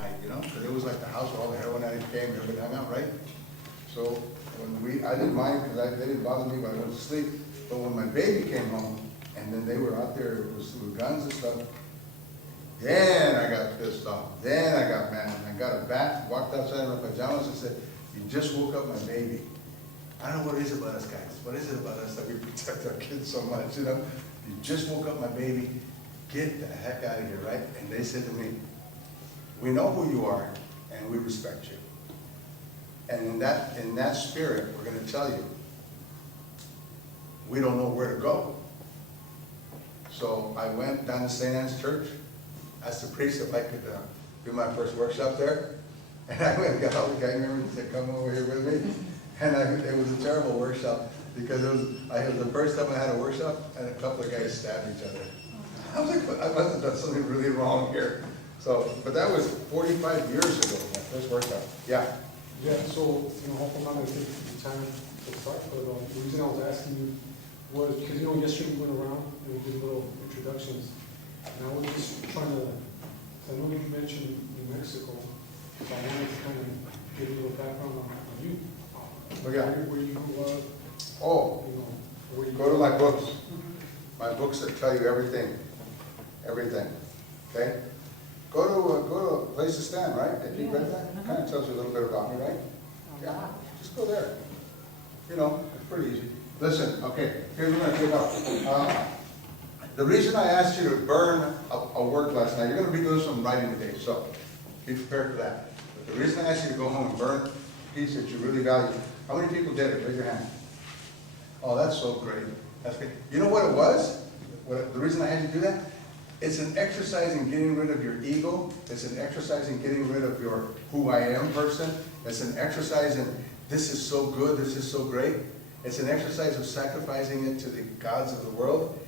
night, you know, because it was like the house where all the heroin addicts came, everybody hung out, right? So when I didn't mind because they didn't bother me when I went to sleep. But when my baby came home and then they were out there with guns and stuff, then I got pissed off. Then I got mad. I got a bat, walked outside in my pajamas and said, "You just woke up my baby." I don't know what it is about us guys. What is it about us that we protect our kids so much, you know? You just woke up my baby. Get the heck out of here, right? And they said to me, "We know who you are and we respect you." And in that spirit, we're going to tell you, we don't know where to go. So I went down to St. Anne's Church, asked the priest if I could do my first workshop there. And I went and got all the gang members to come over here with me. And it was a terrible workshop because it was the first time I had a workshop and a couple of guys stabbed each other. I was like, I must have done something really wrong here. So, but that was 45 years ago, my first workshop. Yeah. Yeah, so, hopefully I'm not going to take the time to start, but the reason I was asking you was, because, yesterday we went around and we did little introductions, and I was just trying to, I know you mentioned New Mexico, so I wanted to kind of give a little background on you. Where you grew up. Oh, where you go to my books. My books that tell you everything. Everything. Okay? Go to a place to stand, right? Have you read that? It kind of tells you a little bit about me, right? Yeah. Just go there. It's pretty easy. Listen, okay, here's what I'm going to up. The reason I asked you to burn a work last night, you're going to be doing some writing today, so be prepared for that. But the reason I asked you to go home and burn a piece that you really value, how many people did it? Raise your hand. Oh, that's so great. That's great. You know what it was? The reason I had you do that? It's an exercise in getting rid of your ego. It's an exercise in getting rid of your who I am person. It's an exercise in this is so good, this is so great. It's an exercise of sacrificing it to the gods of the world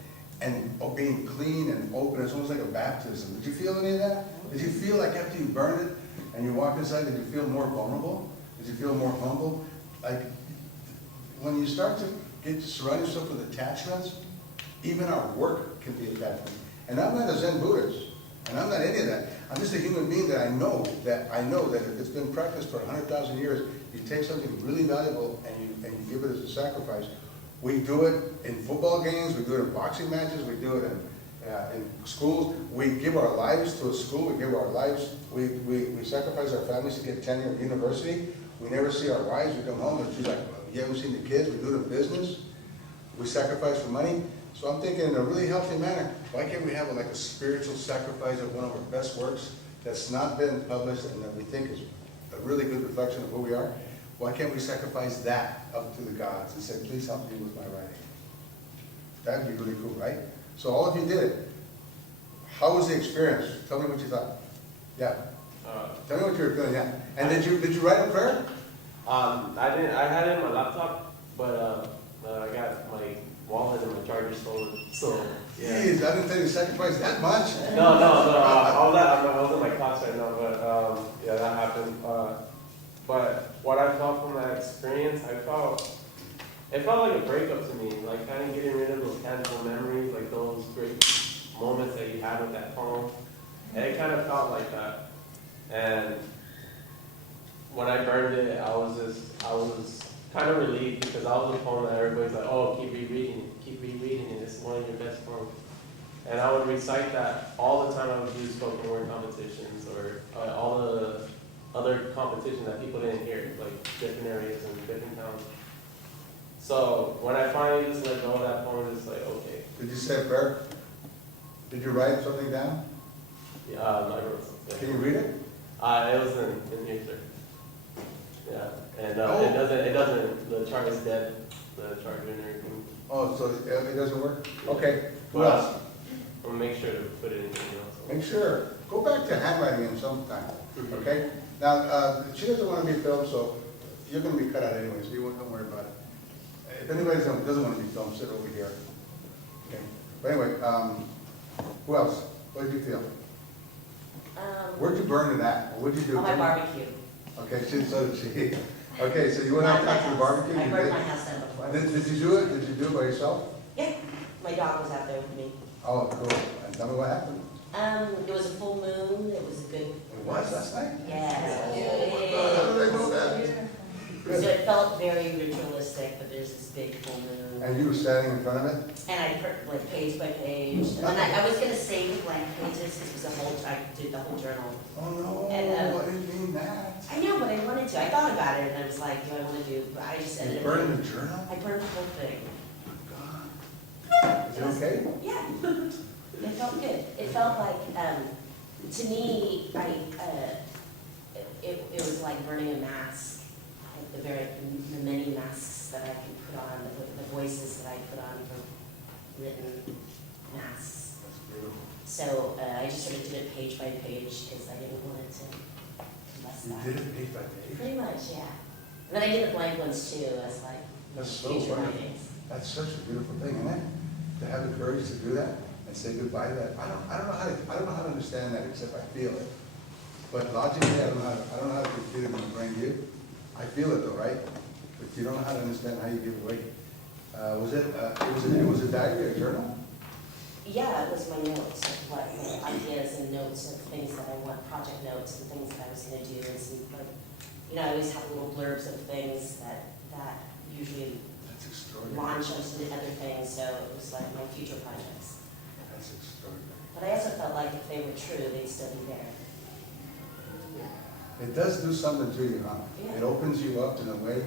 and being clean and open. It's almost like a baptism. Did you feel any of that? Did you feel like after you burned it and you walked inside, did you feel more vulnerable? Did you feel more humble? Like when you start to surround yourself with attachments, even our work can be attachment. And I'm not a Zen Buddhist, and I'm not any of that. I'm just a human being that I know that if it's been practiced for 100,000 years, you take something really valuable and you give it as a sacrifice. We do it in football games, we do it in boxing matches, we do it in schools. We give our lives to a school, we give our lives, we sacrifice our families to get tenure at university. We never see our wives, we come home and she's like, well, you haven't seen the kids, we do it in business. We sacrifice for money. So I'm thinking in a really healthy manner, why can't we have a spiritual sacrifice of one of our best works that's not been published and that we think is a really good reflection of who we are? Why can't we sacrifice that up to the gods and say, please help me with my writing? That'd be really cool, right? So all of you did it. How was the experience? Tell me what you thought. Yeah. Tell me what you were feeling, yeah. And did you write a prayer? I didn't. I had it in my laptop, but I got my wallet and my charger stolen. So yeah. Jeez, I didn't think you sacrificed that much. No. All that. I was in my class right now, but yeah, that happened. But what I felt from that experience, it felt like a breakup to me, like kind of getting rid of those tangible memories, like those great moments that you had with that poem. And it kind of felt like that. And when I burned it, I was kind of relieved because I was a poem that everybody's like, oh, keep rereading it, it's one of your best poems. And I would recite that all the time. I would do spoken word competitions or all the other competitions that people didn't hear, like different areas and different towns. So when I finally just let go of that poem, it's like, okay. Did you say a prayer? Did you write something down? Yeah, I wrote something. Can you read it? It was in here, sir. Yeah, and it doesn't, the chart is dead, the chart and everything. Oh, so it doesn't work? Okay, who else? I'm gonna make sure to put it in anything else. Make sure, go back to handwriting in sometime, okay? Now, she doesn't want to be filmed, so you're going to be cut out anyway, so you don't worry about it. If anybody doesn't want to be filmed, sit over here. Okay. But anyway, who else? What did you feel? Where'd you burn it at? What'd you do? On my barbecue. Okay, so did she. Okay, so you went out after the barbecue? I burned my house down before. Did you do it? Did you do it by yourself? Yeah, my dog was out there with me. Oh, cool. And tell me what happened. It was a full moon, it was a good. It was last night? Yeah. How did I know that? So it felt very ritualistic, but there's this big full moon. And you were standing in front of it? And I like page by page, and then I was gonna save the blank pages, this was a whole, I did the whole journal. Oh, no, And, I didn't mean that. I know, but I wanted to, I thought about it, and I was like, do I wanna do, but I just You ended up. burned the journal? I burned the whole thing. Is it okay? Yeah, it felt good. It felt like, to me, it was like burning a mask, like the many masks that I can put on, the voices that I put on from written masks. That's beautiful. So I just sort of did it page by page because I didn't want it to mess You up. did it page by page? Pretty much, yeah. And then I did the blank ones too, as like That's so future funny. writings. That's such a beautiful thing, isn't it? To have the courage to do that and say goodbye to that. I don't know how to understand that except I feel it. But logically, I don't know how to compute it in my brain. You? I feel it though, right? But you don't know how to understand how you give away. It was a diary, a journal? Yeah, it was my notes of what, ideas and notes of things that I want, project notes and things that I was gonna do, and some, like, I always have little blurbs of things that usually That's extraordinary. launch into the other things, so it was like my future projects. That's extraordinary. But I also felt like if they were true, they'd still be there. It does do something to you, huh? Yeah. It opens you up in a way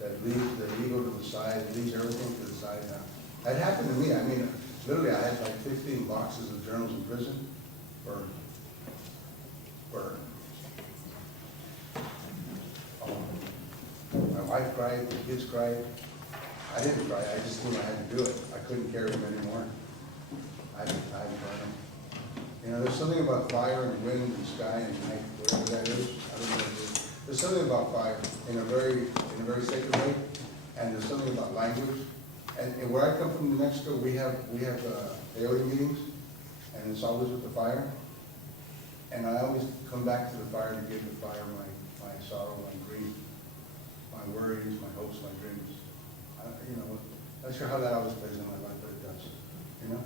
that leaves the ego to the side, leaves everything to the side now. That happened to me. I mean, literally, I had like 15 boxes of journals in prison. Burned. Oh. My wife cried, the kids cried. I didn't cry, I just knew I had to do it. I couldn't carry them anymore. I burned them. You know, there's something about fire and wind and sky and night, whatever that is. I don't know what it is. There's something about fire in a very sacred way, and there's something about language. And where I come from, New Mexico, we have peyote meetings, and it's always with the fire. And I always come back to the fire to give the fire my sorrow, my grief, my worries, my hopes, my dreams. Not sure how that always plays in my life, but it does. You know?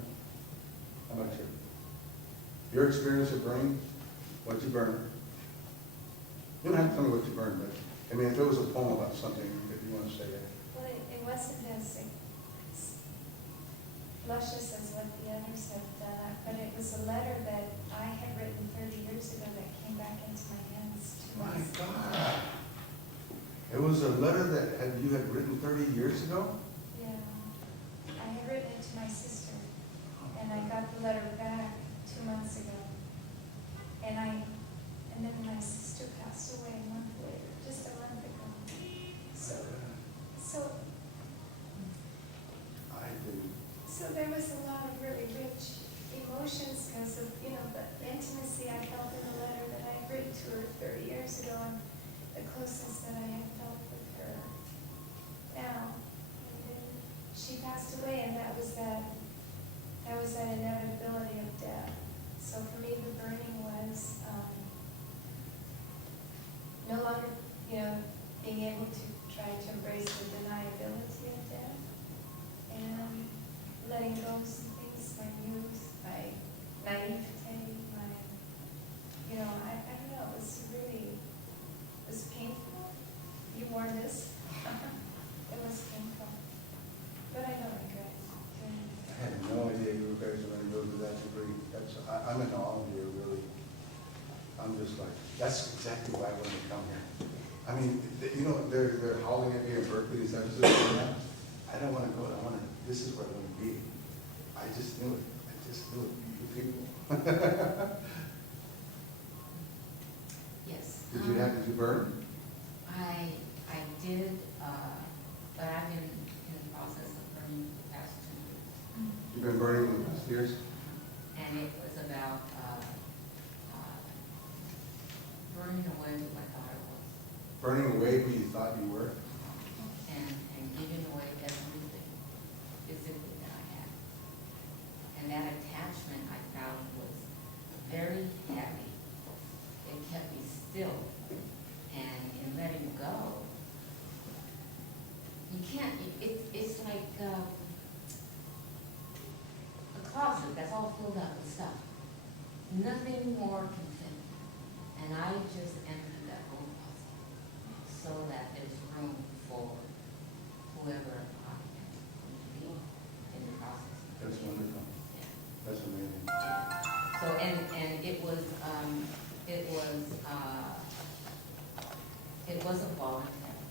How about you? Your experience of burning, what you burn. You don't have to tell me what you burned, but I mean, if there was a poem about something, if you want to say that. Well, it wasn't as luscious as what the others have done, but it was a letter that I had written 30 years ago that came back into my hands 2 My months ago. God. It was a letter that you had written 30 years ago? Yeah. I had written it to my sister, and I got the letter back 2 months ago. And then my sister passed away a month later, just a month ago. So I didn't. So there was a lot of really rich emotions because of, the intimacy I felt in the letter that I had written to her 30 years ago and the closeness that I had felt with her now. And then she passed away, and that was that inevitability of death. So for me, the burning was no longer, being able to try to embrace the deniability of death. And letting go of some things, my youth, my naivete, I don't know, it was painful. You wore this. It was painful. But I don't regret doing it. I had no idea you guys were going to go to that degree. I'm in awe of you, really. I'm just like, that's exactly why I wanted to come here. I mean, they're howling at me in Berkeley, these episodes right now. I don't want to go, this is where I want to be. I just knew it. You people. Yes. Did you burn? I did, but I've been in the process of burning for the past 2 years. You've been burning in the past years? And it was about burning away what I thought I was, Burning away who you thought you were? and giving away everything physically that I had. And that attachment I found was very heavy. It kept me still. And in letting go, you can't, it's like a closet that's all filled up with stuff. nothing more can fit. And I just entered that whole closet so that there's room for whoever I am going to be in the process. That's wonderful. Yeah. That's amazing. So, and it wasn't voluntary.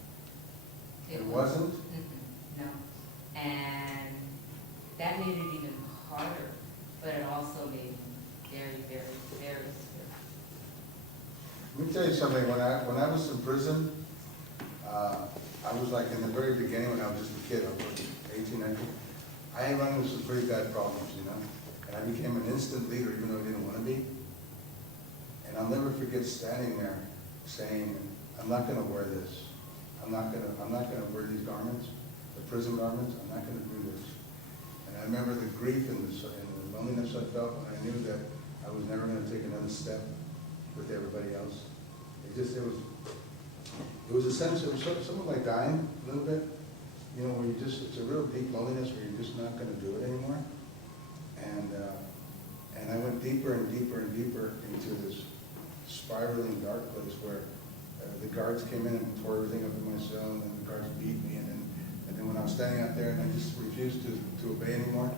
It wasn't? No. And that made it even harder, but it also made me very, very, very spiritual. Let me tell you something, when I was in prison, I was like in the very beginning when I was just a kid, I was 18, 19, I had run into some pretty bad problems, you know? And I became an instant leader even though I didn't want to be. And I'll never forget standing there saying, I'm not gonna wear this. I'm not gonna wear these garments, the prison garments, I'm not gonna do this. And I remember the grief and the loneliness I felt when I knew that I was never gonna take another step with everybody else. It was a sense, it was something like dying a little bit, you know, where it's a real deep loneliness where you're just not gonna do it anymore. And I went deeper and deeper and deeper into this spiraling dark place where the guards came in and tore everything up in my cell, and then the guards beat me, and then when I was standing out there and I just refused to obey anymore,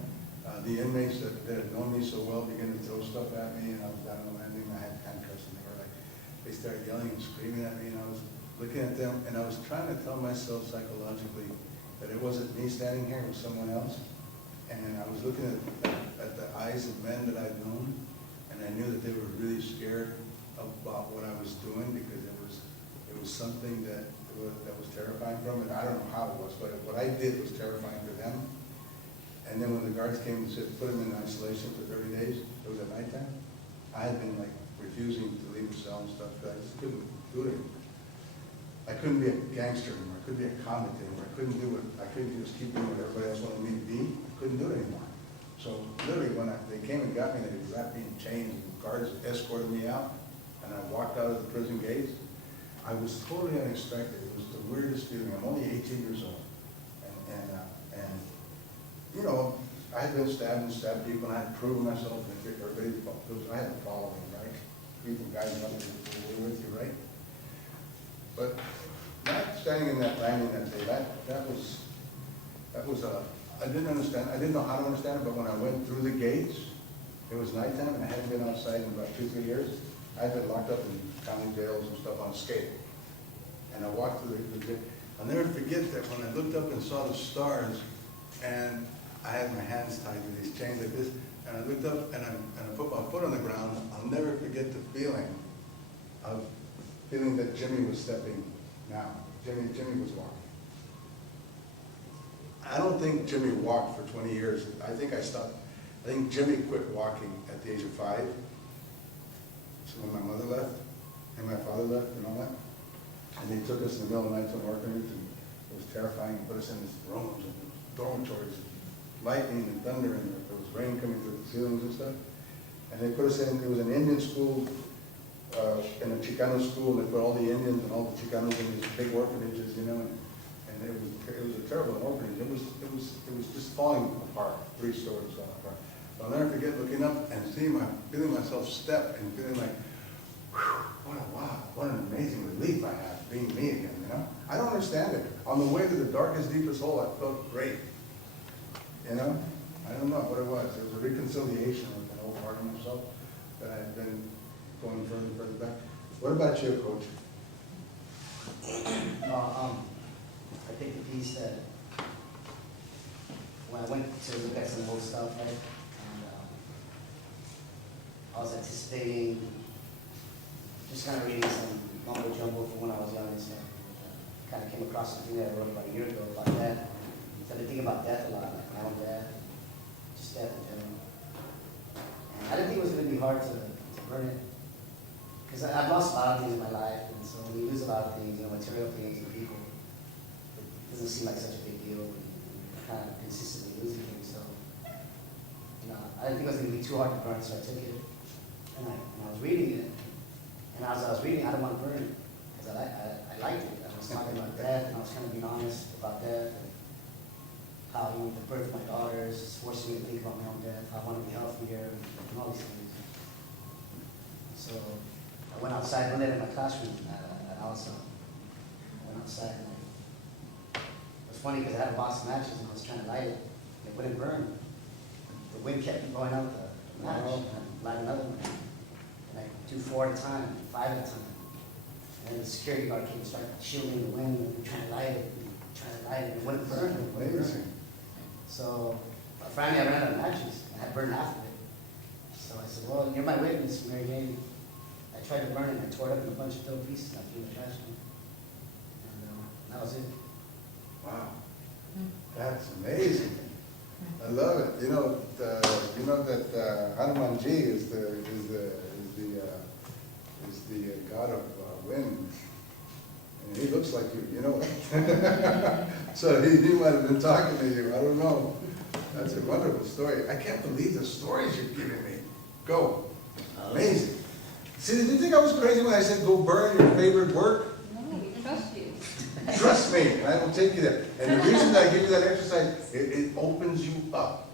the inmates that had known me so well began to throw stuff at me, and I was down on the landing, and I had handcuffs, and they started yelling and screaming at me, and I was looking at them, and I was trying to tell myself psychologically that it wasn't me standing here, it was someone else. And I was looking at the eyes of men that I'd known, and I knew that they were really scared about what I was doing because it was something that was terrifying for them, and I don't know how it was, but what I did was terrifying for them. And then when the guards came and said, put them in isolation for 30 days, it was at nighttime, I had been like refusing to leave the cell and stuff, because I just couldn't do it anymore. I couldn't be a gangster anymore, I couldn't be a convict anymore, I couldn't just keep doing what everybody else wanted me to be, I couldn't do it anymore. So literally when they came and got me, they wrapped me in chains, and guards escorted me out, and I walked out of the prison gates. I was totally unexpected, it was the weirdest feeling, I'm only 18 years old. And you know, I had been stabbed people, and I had proven myself, and everybody, I had a following, right? People, guys, others were with you, right? But not standing in that landing that day, that was I didn't understand, I didn't know how to understand it, but when I went through the gates, it was nighttime, and I hadn't been outside in about 2-3 years. I had been locked up in county jails and stuff on skate. And I walked through the gate. I'll never forget that when I looked up and saw the stars, and I had my hands tied with these chains like this, and I looked up and I put my foot on the ground. I'll never forget the feeling that Jimmy was stepping now. Jimmy was walking. I don't think Jimmy walked for 20 years. I think I stopped. I think Jimmy quit walking at the age of 5. So when my mother left and my father left and all that, and they took us in the middle of the night to an orphanage, and it was terrifying, and put us in these rooms and dormitories, and lightning and thunder, and there was rain coming through the ceilings and stuff. And they put us in, it was an Indian school, in a Chicano school, and they put all the Indians and all the Chicanos in these big orphanages, you know, and it was a terrible orphanage. It was just falling apart, 3 stories falling apart. I'll never forget looking up and feeling myself step and feeling like, whew, what an amazing relief I have being me again, you know? I don't understand it. On the way to the darkest, deepest hole, I felt great, you know? I don't know what it was. It was a reconciliation with an old part of myself that I had been going further and further back. What about you, Coach? I think the piece that when I went to look at some old stuff, right, and I was anticipating just kind of reading some mumbo jumbo from when I was young and stuff. Kind of came across something that I wrote about a year ago about death. So I've been thinking about death a lot, like my own death, just death in general. And I didn't think it was going to be hard to burn it. Because I've lost a lot of things in my life, and so when you lose a lot of things, you know, material things and people, it doesn't seem like such a big deal when you're kind of consistently losing things. So, you know, I didn't think it was going to be too hard to burn, so I took it. And I was reading it, and as I was reading, I didn't want to burn it, because I liked it. I was talking about death, and I was kind of being honest about death, and how, you know, the birth of my daughters is forcing me to think about my own death, how I want to be healthier, and all these things. So I went outside, one day in my classroom at Allison. I went outside and it was funny because I had a box of matches and I was trying to light it. It wouldn't burn. The wind kept blowing out the match, Wow. and I'd light another one. And I do 4 at a time, 5 at a time. And then the security guard came and started shielding the wind and trying to light it, and it wouldn't burn. It wouldn't burn. Amazing. So finally I ran out of matches. I had burned half of it. So I said, well, you're my witness, Mary Jane. I tried to burn it and I tore it up in a bunch of little pieces and I threw it in the trash can. And that was it. Wow. That's amazing. I love it. You know that Hanumanji is the god of wind. And he looks like you know it. So he might have been talking to you, I don't know. That's a wonderful story. I can't believe the stories you're giving me. Go. Amazing. See, did you think I was crazy when I said go burn your favorite work? No, we trust you. Trust me, and I will take you there. And the reason that I give you that exercise, it opens you up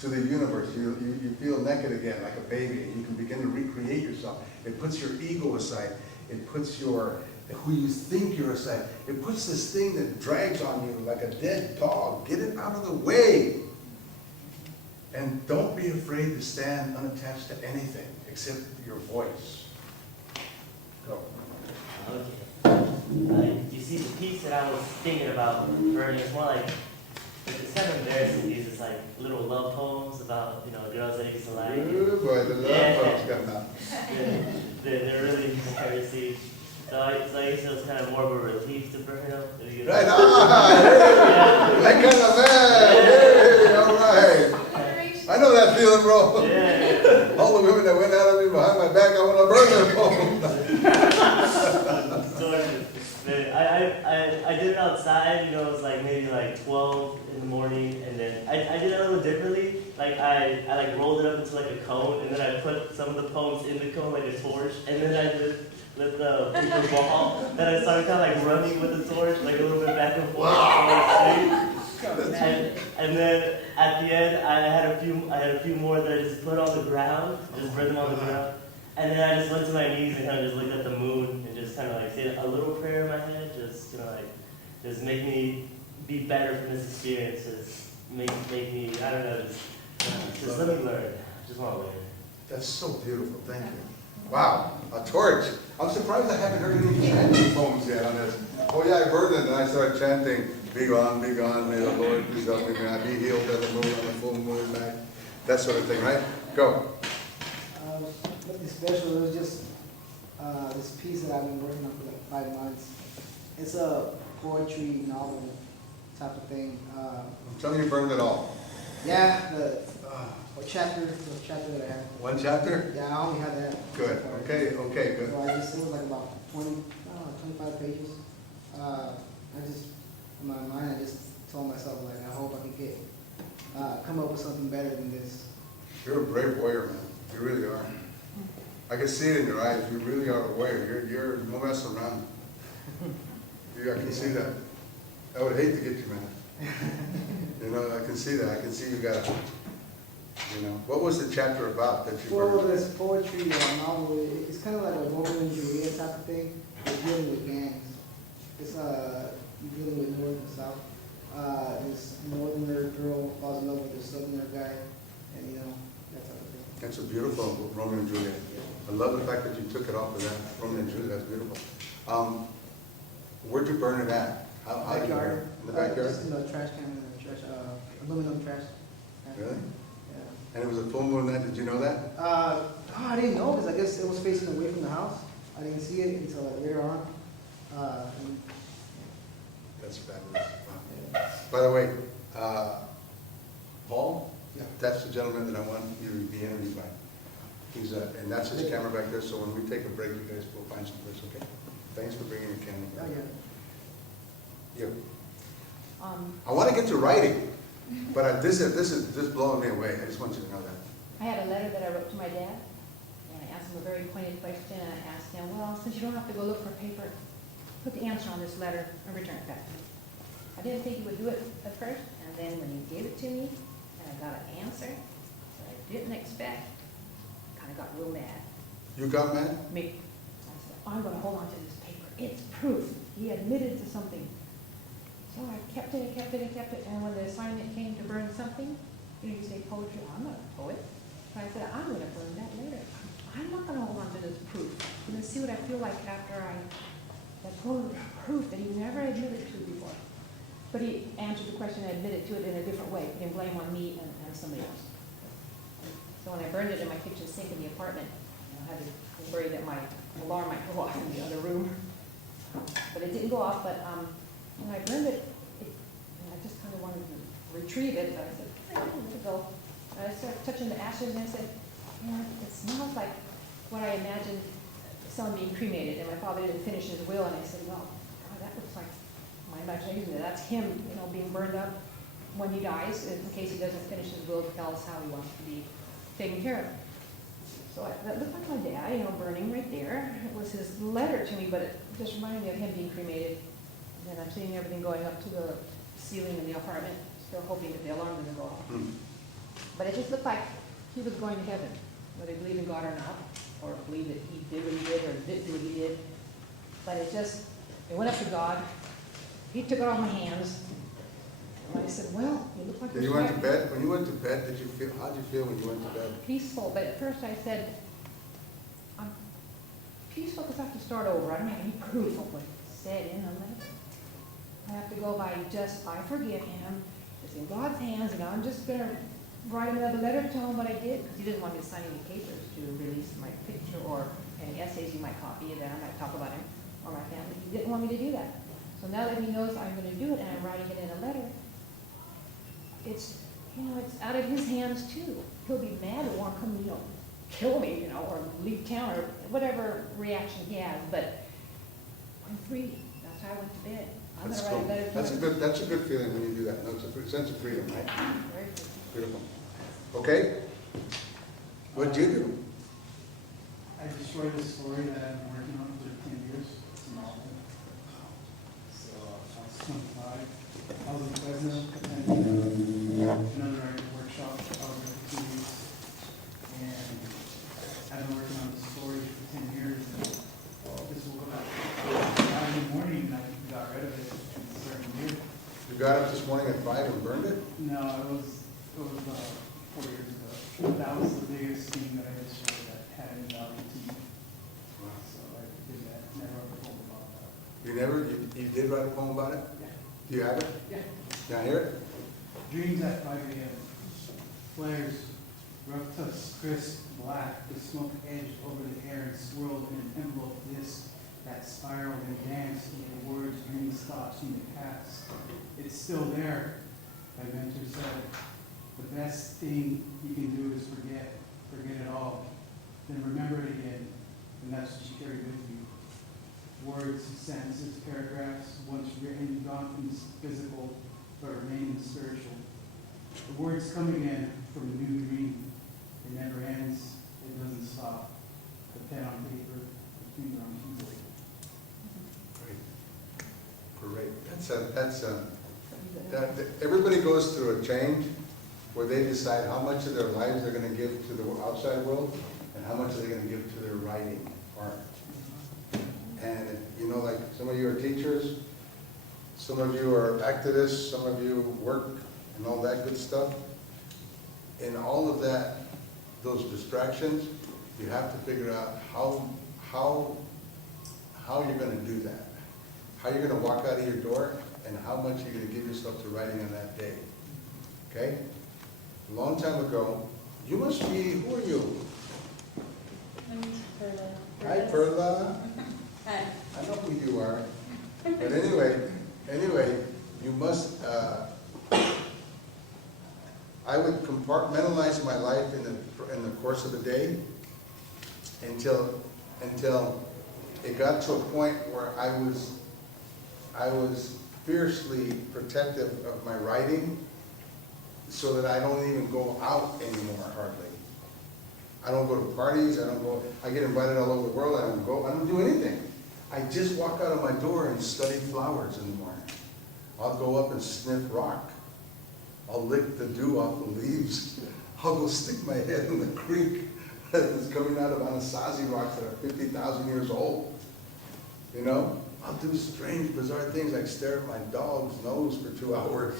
to the universe. You feel naked again, like a baby, and you can begin to recreate yourself. It puts your ego aside. It puts your who you think you're aside. It puts this thing that drags on you like a dead dog. Get it out of the way. And don't be afraid to stand unattached to anything except your voice. Go. Okay. You see, the piece that I was thinking about burning is more like, it's kind of embarrassing because it's like little love poems about, girls that I used to like. Ooh, boy, the love Yeah. folks coming out. They're really embarrassing. So I guess it was kind of more of a relief to burn them. Right, hey, that kind of man, hey, all right. I know that feeling, bro. Yeah. All the women that went out of me behind my back, I want to burn their phone. Sort of. I did it outside, it was like maybe like 12 in the morning, and then I did it a little differently. Like I rolled it up into like a cone, and then I put some of the poems in the cone like a torch, and then I just lit the paper ball. Then I started kind of like running with the torch, like a little bit back and forth. And then at the end, I had a few more that I just put on the ground, just burned them on the ground. And then I just went to my knees and kind of just looked at the moon and just kind of like said a little prayer in my head, just just make me be better from this experience, just make me, I don't know, just let me learn. Just want to learn. That's so beautiful, thank you. Wow, a torch. I'm surprised I haven't heard any chanting poems yet on this. Oh yeah, I heard it and I started chanting, be gone, may the Lord please help me, may I be healed by the moon on the full moon night. That sort of thing, right? Go. Nothing special, it was just this piece that I've been working on for like 5 months. It's a poetry novel type of thing. I'm telling you, burned it all. Yeah, the chapter that I have. One chapter? Yeah, I only had that. Good, okay, good. So it was like about 25 pages. In my mind, I just told myself, like, I hope I can come up with something better than this. You're a brave warrior, man. You really are. I can see it in your eyes. You really are a warrior. You're no mess around. I can see that. I would hate to get you, man. I can see that. I can see you got, What was the chapter about that you Well, burned? this poetry novel, it's kind of like a Romeo and Juliet type of thing. It's dealing with gangs. It's dealing with North and South. This northerner girl falls in love with this southerner guy, and that type of thing. That's a beautiful Romeo and Juliet. I love the fact that you took it off of that Romeo and Juliet. That's beautiful. Where'd you burn it at? How did you burn it? In the backyard? Just in the trash can, aluminum trash. Really? Yeah. And it was a full moon night. Did you know that? I didn't know because I guess it was facing away from the house. I didn't see it until later on. That's fabulous. Wow. By the way, Paul, Yeah. that's the gentleman that I want you to be interviewed by. He's and that's his camera back there. So when we take a break, you guys will find some place. Okay. Thanks for bringing your camera. Oh, yeah. You. I want to get to writing, but this is blowing me away. I just want you to know that. I had a letter that I wrote to my dad, and I asked him a very pointed question, and I asked him, well, since you don't have to go look for paper, put the answer on this letter and return it back to me. I didn't think he would do it at first, and then when he gave it to me, and I got an answer that I didn't expect, I kind of got real mad. You got mad? Me. I said, I'm gonna hold on to this paper. It's proof. He admitted to something. So I kept it and kept it and kept it, and when the assignment came to burn something, you say poetry, I'm not a poet. So I said, I'm gonna burn that later. I'm not gonna hold on to this proof. I'm gonna see what I feel like after that proof that he never admitted to before. But he answered the question and admitted to it in a different way, putting blame on me and somebody else. So when I burned it in my kitchen sink in the apartment, I had to worry that my alarm might go off in the other room. But it didn't go off, but when I burned it, and I just kind of wanted to retrieve it, so I said, oh, let it go. And I started touching the ashes and I said, yeah, it smells like what I imagined someone being cremated. And my father didn't finish his will, and I said, well, God, that looks like my imagination. That's him, being burned up when he dies, in case he doesn't finish his will to tell us how he wants to be taken care of. So that looked like my dad, burning right there. It was his letter to me, but it just reminded me of him being cremated. And then I'm seeing everything going up to the ceiling in the apartment, still hoping that the alarm doesn't go off. But it just looked like he was going to heaven, whether he believed in God or not, or believed that he did what he did or didn't do what he did. But it went up to God. He took it off my hands. And I said, well, you look like Did you went to bed? When you went to bed, how did you feel when you went to bed? Peaceful, but at first I said, I'm peaceful because I have to start over. I don't have any proof of what he said in the letter. I have to go by I forgive him. It's in God's hands, and I'm just going to write him another letter, tell him what I did, because he didn't want me to sign any papers to release my picture or any essays he might copy that I might talk about him or my family. He didn't want me to do that. So now that he knows I'm going to do it and I'm writing it in a letter, it's out of his hands too. He'll be mad or want to come, kill me, or leave town or whatever reaction he has. But I'm free. That's how I went to bed. I'm That's going to cool. write a letter to him. That's a good feeling when you do that. No, it's a sense of freedom, right? Very free. Beautiful. Okay? What'd you do? I destroyed a story that I've been working on for 10 years. It's an author. So I was 25. I was the president attending another writing workshop. I was there for 2 weeks. And I've been working on the story for 10 years. And this will go back. In the morning, I got rid of it in a certain year. You got up this morning at 5 and burned it? No, it was 4 years ago. That was the biggest thing that I destroyed that had any value to me. So I did that. Never wrote a poem about that. You did write a poem about it? Yeah. Do you have it? Yeah. Can I hear it? Dreams at 5 a.m. Flares, rough tusk, crisp, black, the smoke edged over the air and swirled in an envelope disc that spiraled and danced with the words dreaming thoughts from the past. It's still there, my mentor said. The best thing you can do is forget it all. Then remember it again, and that's what you carry with you. Words, sentences, paragraphs, once written, gone from the physical, but remain in the spiritual. The words come again from a new dream. It never ends, it doesn't stop. The pen on paper, the finger on keyboard. Great. Everybody goes through a change where they decide how much of their lives they're going to give to the outside world and how much are they going to give to their writing art. And like some of you are teachers, some of you are activists, some of you work and all that good stuff. In all of that, those distractions, you have to figure out how you're going to do that. How you're going to walk out of your door and how much you're going to give yourself to writing on that day. Okay? A long time ago, you must be, who are you? I'm Perla. Hi, Perla. Hi. I know who you are. But anyway, you must, I would compartmentalize my life in the course of the day until it got to a point where I was fiercely protective of my writing so that I don't even go out anymore, hardly. I don't go to parties, I get invited all over the world, I don't do anything. I just walk out of my door and study flowers in the morning. I'll go up and sniff rock. I'll lick the dew off the leaves. I'll go stick my head in the creek. that's coming out of Anasazi rocks that are 50,000 years old. You know, I'll do strange, bizarre things like stare at my dog's nose for 2 hours,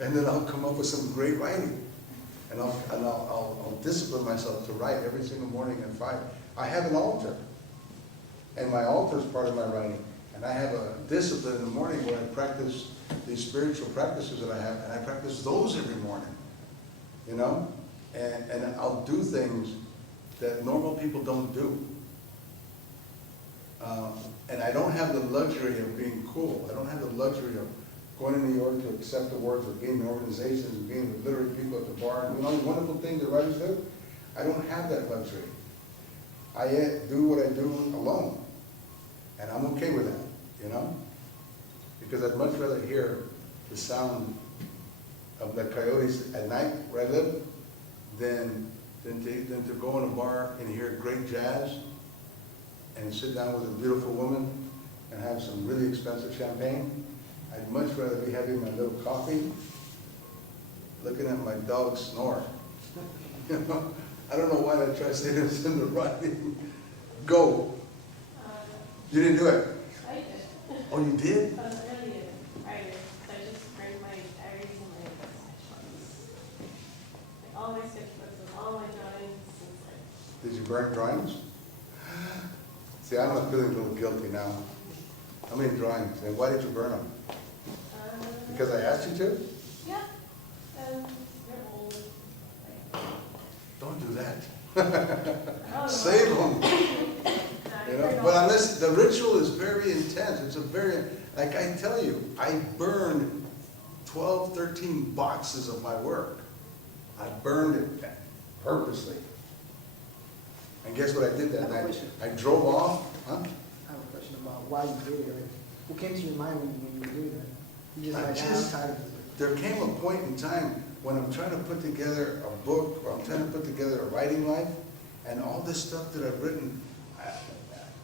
and then I'll come up with some great writing. And I'll discipline myself to write every single morning at 5. I have an altar, and my altar is part of my writing. And I have a discipline in the morning where I practice these spiritual practices that I have, and I practice those every morning, you know? And I'll do things that normal people don't do. And I don't have the luxury of being cool. I don't have the luxury of going to New York to accept awards, or being in organizations, and being with literary people at the bar, and doing all these wonderful things that writers do. I don't have that luxury. I do what I do alone, and I'm okay with that, you know? Because I'd much rather hear the sound of the coyotes at night where I live than to go in a bar and hear great jazz and sit down with a beautiful woman and have some really expensive champagne. I'd much rather be having my little coffee, looking at my dog snore. You know? I don't know why I try to say this in the writing. Go. You didn't do it? I did. Oh, you did? But I'm really a writer, so I just bring my diaries and my sketchbooks. Like all my sketchbooks and all my drawings. It's like, Did you burn drawings? See, I'm feeling a little guilty now. How many drawings? And why did you burn them? Because I asked you to? yeah, they're old. Like, Don't do that. oh, Save them. no, You know? But unless, the ritual is very intense. It's a very, like I tell you, I burned 12, 13 boxes of my work. I burned it purposely. And guess what I did that night? I drove off, huh? I have a question about why you did it. Like, what came to your mind when you were doing that? You just I like, just- I'm tired of it. There came a point in time when I'm trying to put together a book, or I'm trying to put together a writing life, and all this stuff that I've written,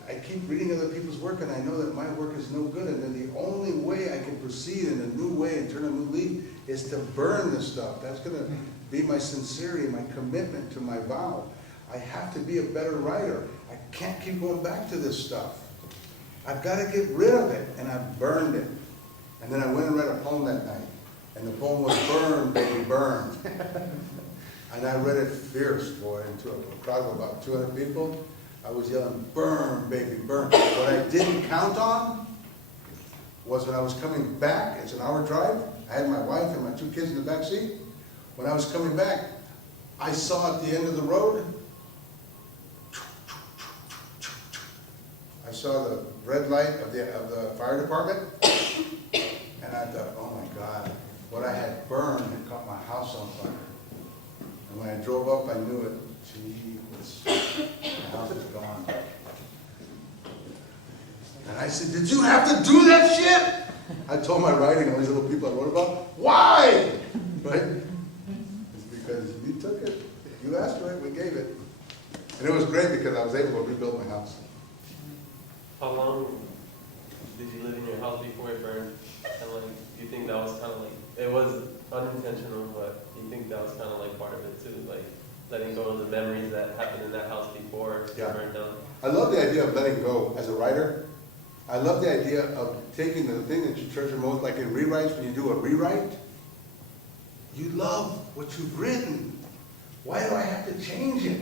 I keep reading other people's work, and I know that my work is no good, and then the only way I can proceed in a new way and turn a new leaf is to burn this stuff. That's gonna be my sincerity, my commitment to my vow. I have to be a better writer. I can't keep going back to this stuff. I've got to get rid of it, and I burned it. And then I went and read a poem that night, and the poem was Burn, Baby, Burn. And I read it fierce, boy, into a crowd of about 200 people. I was yelling, burn, baby, burn. What I didn't count on was when I was coming back, it's an hour drive, I had my wife and my 2 kids in the back seat. When I was coming back, I saw at the end of the road, I saw the red light of the fire department, and I thought, oh my God, what I had burned had caught my house on fire. And when I drove up, I knew it. Gee, the house is gone. And I said, did you have to do that shit? I told my writing, all these little people I wrote about, why? Right? It's because you took it. You asked for it, we gave it. And it was great because I was able to rebuild my house. How long did you live in your house before it burned? And like, do you think that was kind of like, it was unintentional, but do you think that was kind of like part of it too? Like letting go of the memories that happened in that house before it burned down? I love the idea of letting go as a writer. I love the idea of taking the thing that you treasure most, like in rewrites, when you do a rewrite, you love what you've written. Why do I have to change it?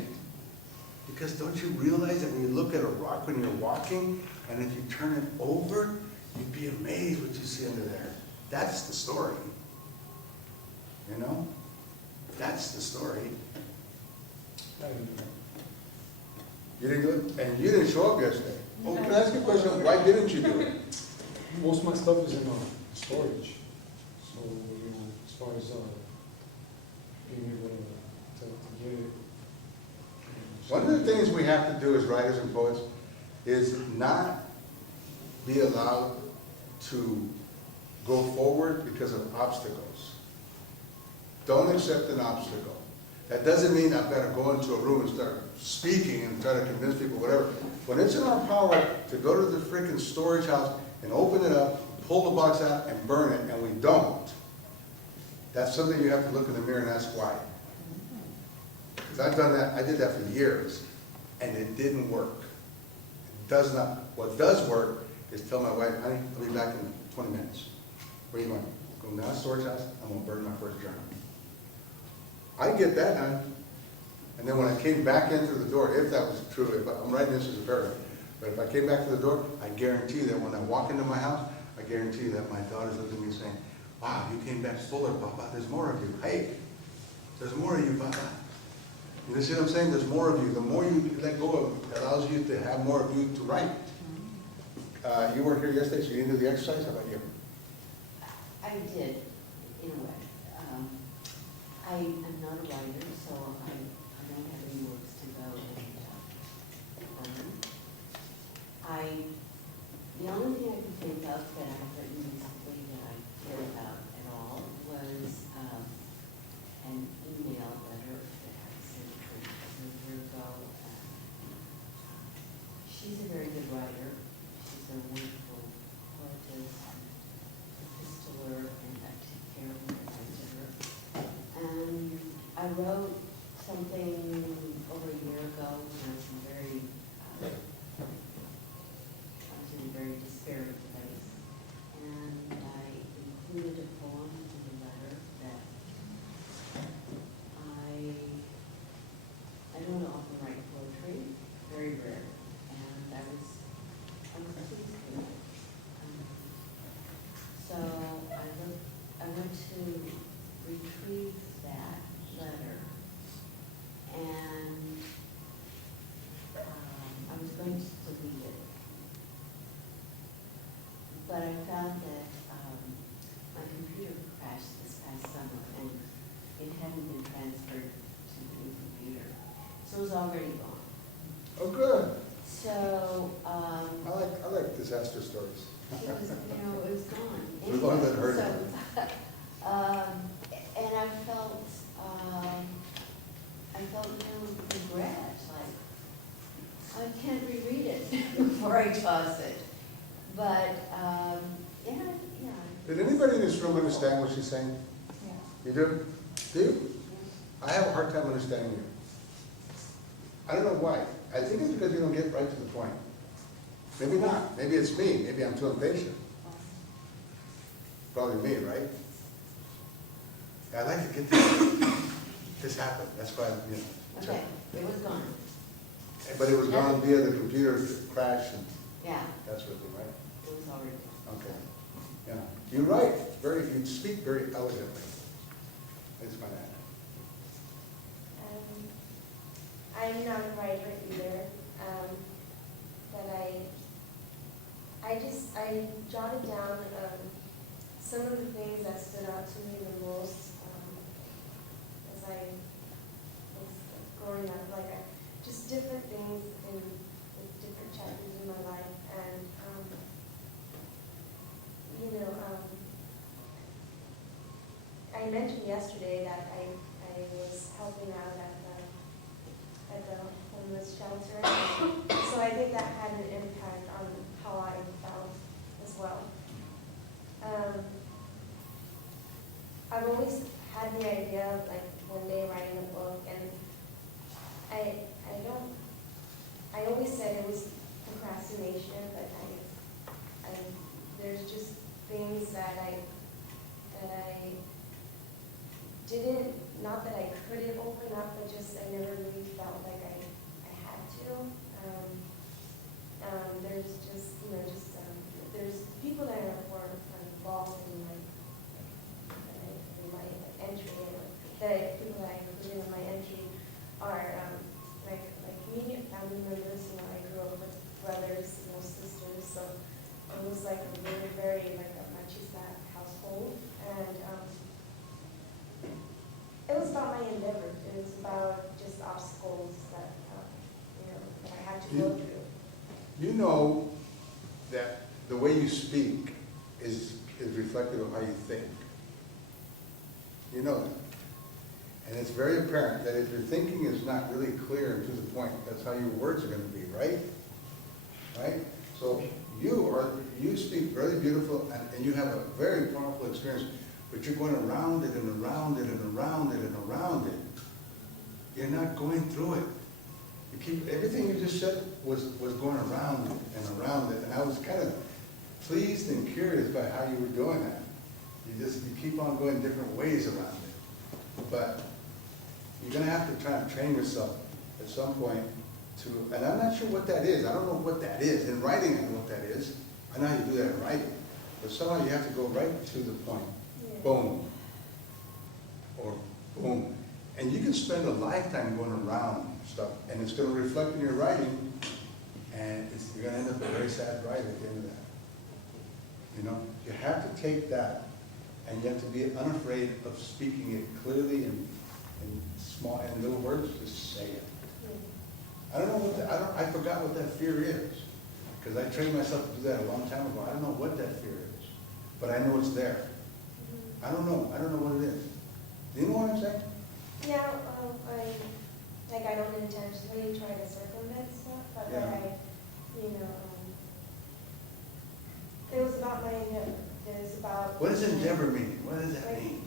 Because don't you realize that when you look at a rock when you're walking, and if you turn it over, you'd be amazed what you see under there. That's the story. You know? That's the story. You didn't do it? And you didn't show up yesterday. Oh, can I ask you a question? Why didn't you do it? Most of my stuff is in storage, so, you know, as far as being able to get it. One of the things we have to do as writers and poets is not be allowed to go forward because of obstacles. Don't accept an obstacle. That doesn't mean I've got to go into a room and start speaking and try to convince people, whatever. When it's in our power to go to the freaking storage house and open it up, pull the box out and burn it, and we don't, that's something you have to look in the mirror and ask why. Because I've done that, I did that for years, and it didn't work. It does not. What does work is tell my wife, honey, I'll be back in 20 minutes. Where are you going? Going down to the storage house, I'm gonna burn my first journal. I get that done. And then when I came back in through the door, if that was true, if I'm writing this as a paragraph, but if I came back through the door, I guarantee that when I walk into my house, I guarantee that my daughter's looking at me saying, wow, you came back fuller, Papa, there's more of you. Hey, there's more of you, Papa. You see what I'm saying? There's more of you. The more you let go of, it allows you to have more of you to write. You weren't here yesterday, so you didn't do the exercise? How about you? I did, in a way. I am not a writer, so I don't have any works to go and the only thing I could think of that I've written recently that I cared about at all was an email letter that I sent her a year ago. She's a very good writer. She's a wonderful poetess, epistolar, and I take care of her and I to her. And I wrote something over a year ago when I was in a very despairing place. And I included a poem in the letter that I don't often write poetry, very rare. And I was pleased with it. So I went to retrieve that letter, and I was going to delete it. But I found that my computer crashed this past summer, and it hadn't been transferred to the new computer. So it was already gone. Oh, good. So, I like disaster stories. it was, it was gone. As long as it hurt. So, and I felt regret, like, I can't reread it before I toss it. But, yeah. Did anybody in this room understand what she's saying? Yeah. You do? Do you? I have a hard time understanding you. I don't know why. I think it's because you don't get right to the point. Maybe not. Maybe it's me. Maybe I'm too impatient. Probably me, right? I'd like to get this happened. That's why, Okay, it was gone. But it was gone via the computer crash, and Yeah, that's what they, right? it was already gone. Okay. Yeah. You write you speak very elegantly. I just want to add. I'm not a writer either, but I jotted down some of the things that stood out to me the most as I was growing up, just different things in different chapters in my life, and I mentioned yesterday that I was helping out at the homeless shelter. So I think that had an impact on how I felt as well. I've always had the idea of one day writing a book, and I always said it was procrastination, but there's just things that I didn't, not that I couldn't open up, but just I never really felt like I had to. There's just, there's people that were involved in my entry, and people that I included in my entry are like immediate family members. I grew up with brothers, sisters, so it was like a very, very a machista household, and it was about my endeavor. It was about just obstacles that that I had to go through. You know that the way you speak is reflective of how you think. You know that. And it's very apparent that if your thinking is not really clear and to the point, that's how your words are going to be, right? Right? So you speak very beautiful, and you have a very powerful experience, but you're going around it and around it and around it and around it. you're not going through it. You keep, everything you just said was going around it and around it, and I was kind of pleased and curious by how you were doing that. You keep on going different ways around it. But you're gonna have to try and train yourself at some point to, and I'm not sure what that is. I don't know what that is. In writing, I know what that is. I know how you do that in writing. But somehow you have to go right to the point. Boom. Or boom. And you can spend a lifetime going around stuff, and it's gonna reflect in your writing, and you're gonna end up a very sad writer at the end of that. You know, you have to take that, and you have to be unafraid of speaking it clearly in small and little words. Just say it. I don't know what I forgot what that fear is, because I trained myself to do that a long time ago. I don't know what that fear is, but I know it's there. I don't know what it is. Do you know what I'm saying? Yeah, I don't intentionally try to circumvent stuff, but Yeah. it was about my endeavor. It was about. What does endeavor mean? What does that mean?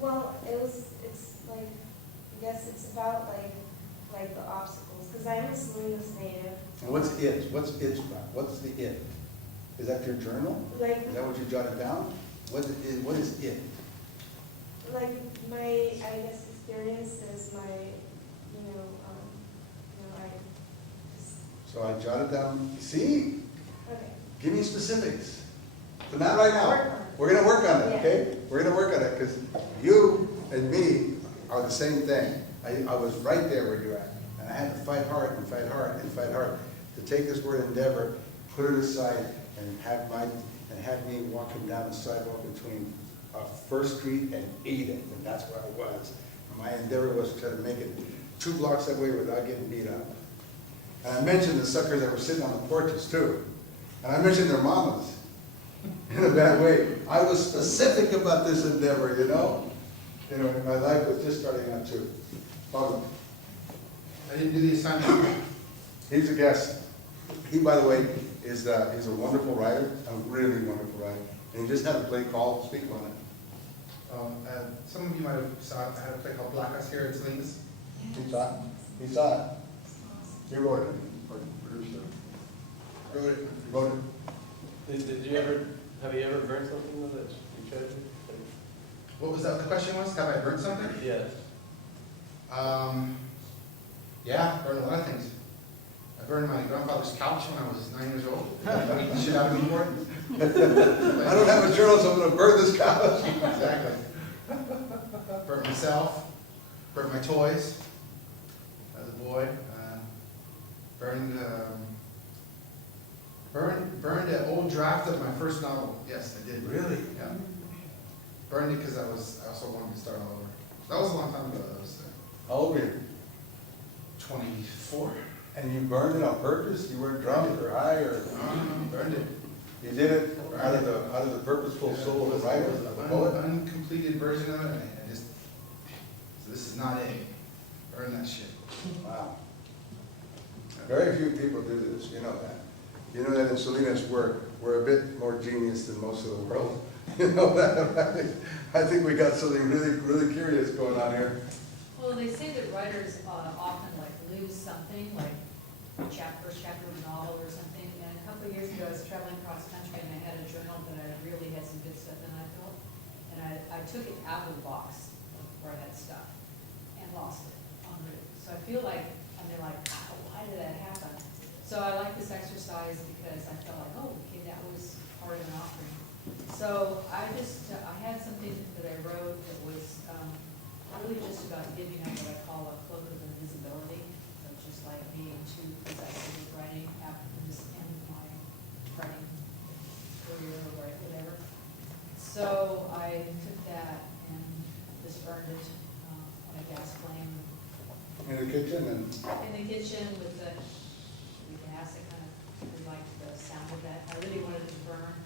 Well, it's like, I guess it's about like the obstacles, because I'm a Salinas native. And what's it? What's it about? What's the it? Is that your journal? Like, Is that what you jotted down? What is it? like my, I guess, experience is my, I just, So I jotted down, see? okay. Give me specifics. But not right now. We're gonna work on it, okay? We're gonna work on it, because you and me are the same thing. I was right there where you're at. And I had to fight hard and fight hard and fight hard to take this word endeavor, put it aside, and have me walking down the sidewalk between First Street and 8th, and that's where I was. My endeavor was to try to make it 2 blocks that way without getting beat up. And I mentioned the suckers that were sitting on the porches too. And I mentioned their mamas in a bad way. I was specific about this endeavor, you know? My life was just starting out too. Pablo. I didn't do the assignment. He's a guest. He, by the way, he's a wonderful writer, a really wonderful writer. And he just had a play called, speak on it. Some of you might have saw it. I had a play called Black here at Salinas. He saw it. He saw it. He wrote it, or produced it. Wrote it. He wrote it. Have you ever burned something that you treasured? What was that? The question was, have I burned something? Yes. Yeah, burned a lot of things. I burned my grandfather's couch when I was 9 years old. I beat the shit out of me for it. I don't have a journal, so I'm gonna burn this couch. Exactly. Burnt myself. Burnt my toys as a boy. Burned an old draft of my first novel. Yes, I did. Really? Yeah. Burned it because I also wanted to start all over. That was a long time ago. That was How old were you? 24. And you burned it on purpose? You weren't drunk or high or? Burned it. You did it out of the purposeful soul of the writer, of the poet? Uncompleted version of it, and I just, so this is not it. Burn that shit. Wow. Very few people do this, you know that. You know that in Salinas we're a bit more genius than most of the world. You know that? I think we got something really, really curious going on here. Well, they say that writers often lose something, like first chapter of a novel or something. And a couple of years ago, I was traveling cross country and I had a journal that I really had some good stuff in, I felt. And I took it out of the box where I had stuff and lost it en route. So I feel like, oh, why did that happen? So I like this exercise because I felt like, oh, okay, that was part of an offering. So I had something that I wrote that was really just about giving up what I call a cloak of invisibility, of just like being too possessive with writing after this end of my writing career or whatever. So I took that and just burned it on a gas flame. In the kitchen and? In the kitchen with the gas, I kind of really liked the sound of that. I really wanted it to burn.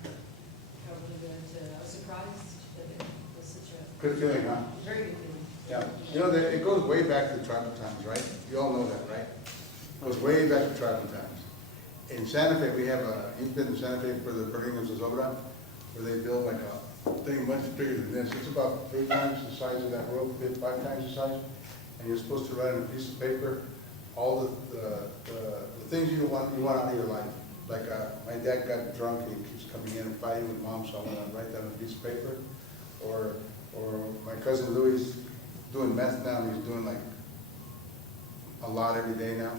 I was surprised that it was such a Good feeling, huh? very good feeling. Yeah. You know, it goes way back to the tribal times, right? You all know that, right? It goes way back to tribal times. In Santa Fe, we have you've been in Santa Fe for the burning of Zozobra, where they build like a thing much bigger than this. It's about 3 times the size of that road, 5 times the size. and you're supposed to write on a piece of paper all the things you want out of your life. Like, my dad got drunk and he keeps coming in and fighting with mom, so I'm gonna write that on a piece of paper. Or my cousin Louis is doing meth now, and he's doing like a lot every day now,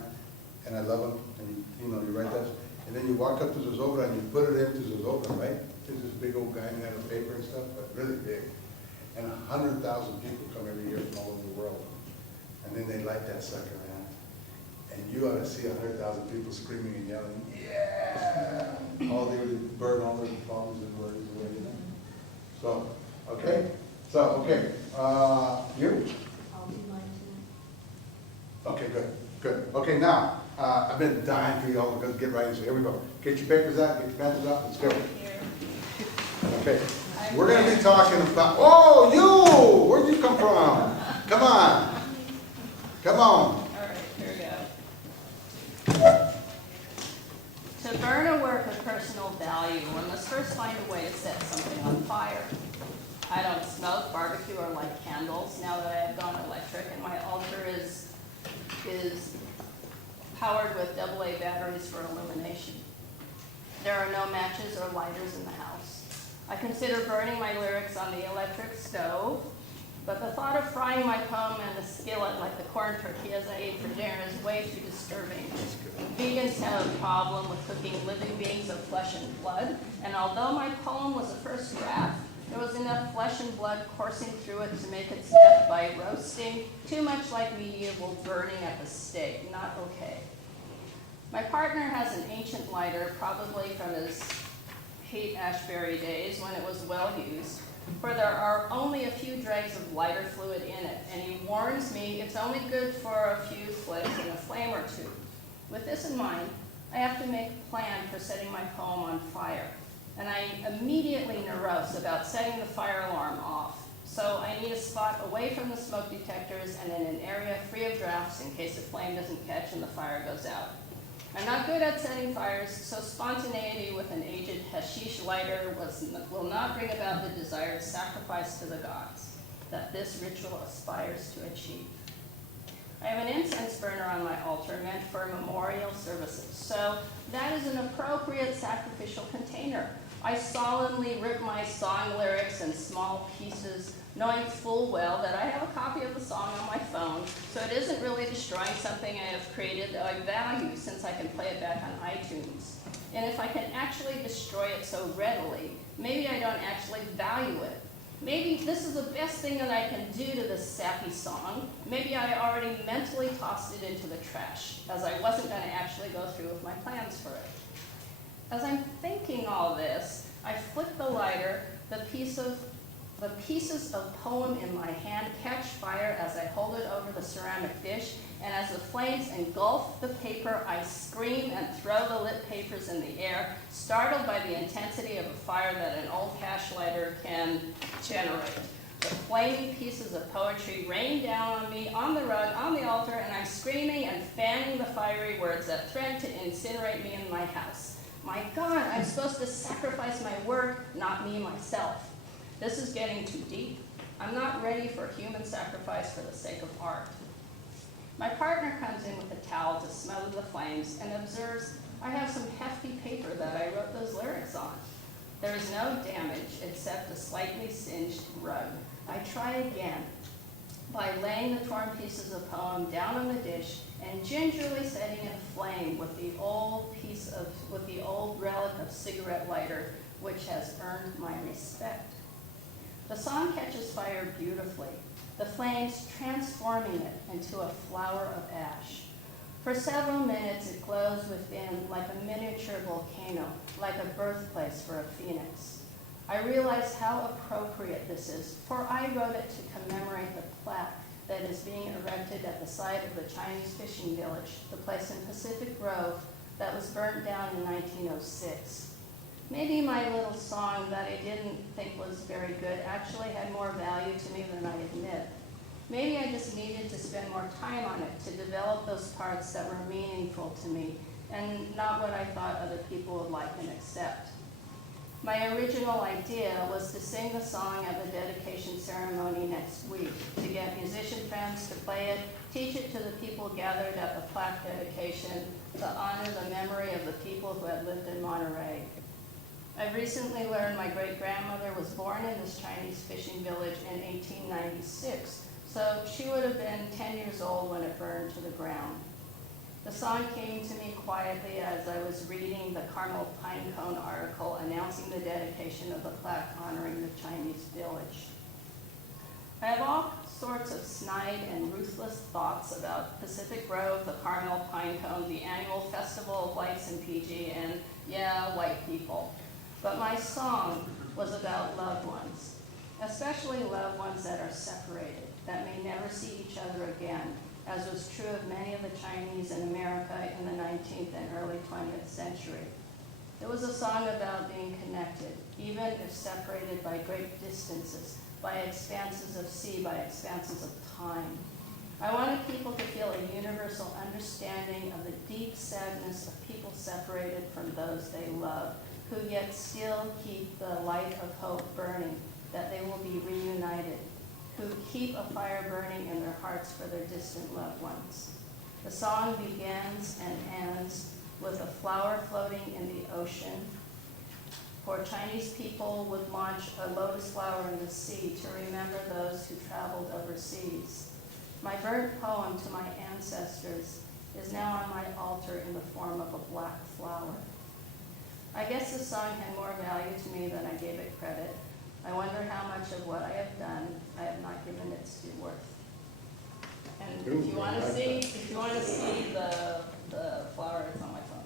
and I love him, and you write that, and then you walk up to Zozobra and you put it into Zozobra, right? There's this big old guy made out of paper and stuff, but really big. And 100,000 people come every year from all over the world, and then they light that sucker, man. And you ought to see 100,000 people screaming and yelling, yeah! All they would burn all their problems and worries away, you know? So, okay? You? I'll do mine tonight. Okay, good. Okay, now, I've been dying for you all to get right into it. Here we go. Get your papers out, get your pencils out, let's go. Here. Okay. We're gonna be talking about, oh, you! Where'd you come from? Come on. Come on. All right, here we go. To burn a work of personal value, one must first find a way to set something on fire. I don't smoke, barbecue, or light candles now that I have gone electric, and my altar is powered with AA batteries for illumination. There are no matches or lighters in the house. I consider burning my lyrics on the electric stove, but the thought of frying my poem in the skillet like the corn tortillas I ate for dinner is way too disturbing. Vegans have a problem with cooking living beings of flesh and blood, and although my poem was a first draft, there was enough flesh and blood coursing through it to make its death by roasting too much like medieval burning at the stake. Not okay. My partner has an ancient lighter, probably from his Haight-Ashbury days when it was well used, for there are only a few dregs of lighter fluid in it, and he warns me it's only good for a few flicks and a flame or two. With this in mind, I have to make a plan for setting my poem on fire, and I'm immediately nervous about setting the fire alarm off. So I need a spot away from the smoke detectors and in an area free of drafts in case the flame doesn't catch and the fire goes out. I'm not good at setting fires, so spontaneity with an aged hashish lighter will not bring about the desired sacrifice to the gods that this ritual aspires to achieve. I have an incense burner on my altar meant for memorial services, so that is an appropriate sacrificial container. I solemnly rip my song lyrics in small pieces, knowing full well that I have a copy of the song on my phone, so it isn't really destroying something I have created that I value since I can play it back on iTunes. And if I can actually destroy it so readily, maybe I don't actually value it. Maybe this is the best thing that I can do to this sappy song. Maybe I already mentally tossed it into the trash, as I wasn't going to actually go through with my plans for it. As I'm thinking all this, I flick the lighter, the pieces of poem in my hand catch fire as I hold it over the ceramic dish, and as the flames engulf the paper, I scream and throw the lit papers in the air, startled by the intensity of a fire that an old cash lighter can generate. The flaming pieces of poetry rain down on me, on the rug, on the altar, and I'm screaming and fanning the fiery words that threaten to incinerate me in my house. My God, I'm supposed to sacrifice my work, not me myself. This is getting too deep. I'm not ready for human sacrifice for the sake of art. My partner comes in with a towel to smother the flames and observes I have some hefty paper that I wrote those lyrics on. There is no damage except a slightly singed rug. I try again by laying the torn pieces of poem down on the dish and gingerly setting it aflame with the old relic of cigarette lighter, which has earned my respect. The song catches fire beautifully, the flames transforming it into a flower of ash. For several minutes it glows within like a miniature volcano, like a birthplace for a phoenix. I realize how appropriate this is, for I wrote it to commemorate the plaque that is being erected at the site of the Chinese fishing village, the place in Pacific Grove that was burnt down in 1906. Maybe my little song that I didn't think was very good actually had more value to me than I admit. Maybe I just needed to spend more time on it to develop those parts that were meaningful to me and not what I thought other people would like and accept. My original idea was to sing the song at the dedication ceremony next week to get musician friends to play it, teach it to the people gathered at the plaque dedication to honor the memory of the people who had lived in Monterey. I recently learned my great-grandmother was born in this Chinese fishing village in 1896, so she would have been 10 years old when it burned to the ground. The song came to me quietly as I was reading the Carmel Pinecone article announcing the dedication of the plaque honoring the Chinese village. I have all sorts of snide and ruthless thoughts about Pacific Grove, the Carmel Pinecone, the annual Festival of Lights in PG, and yeah, white people. But my song was about loved ones, especially loved ones that are separated, that may never see each other again, as was true of many of the Chinese in America in the 19th and early 20th century. It was a song about being connected, even if separated by great distances, by expanses of sea, by expanses of time. I wanted people to feel a universal understanding of the deep sadness of people separated from those they love, who yet still keep the light of hope burning, that they will be reunited, who keep a fire burning in their hearts for their distant loved ones. The song begins and ends with a flower floating in the ocean, for Chinese people would launch a lotus flower in the sea to remember those who traveled overseas. My burnt poem to my ancestors is now on my altar in the form of a black flower. I guess this song had more value to me than I gave it credit. I wonder how much of what I have done I have not given its due worth. And if you want to see, the flower, it's on my phone.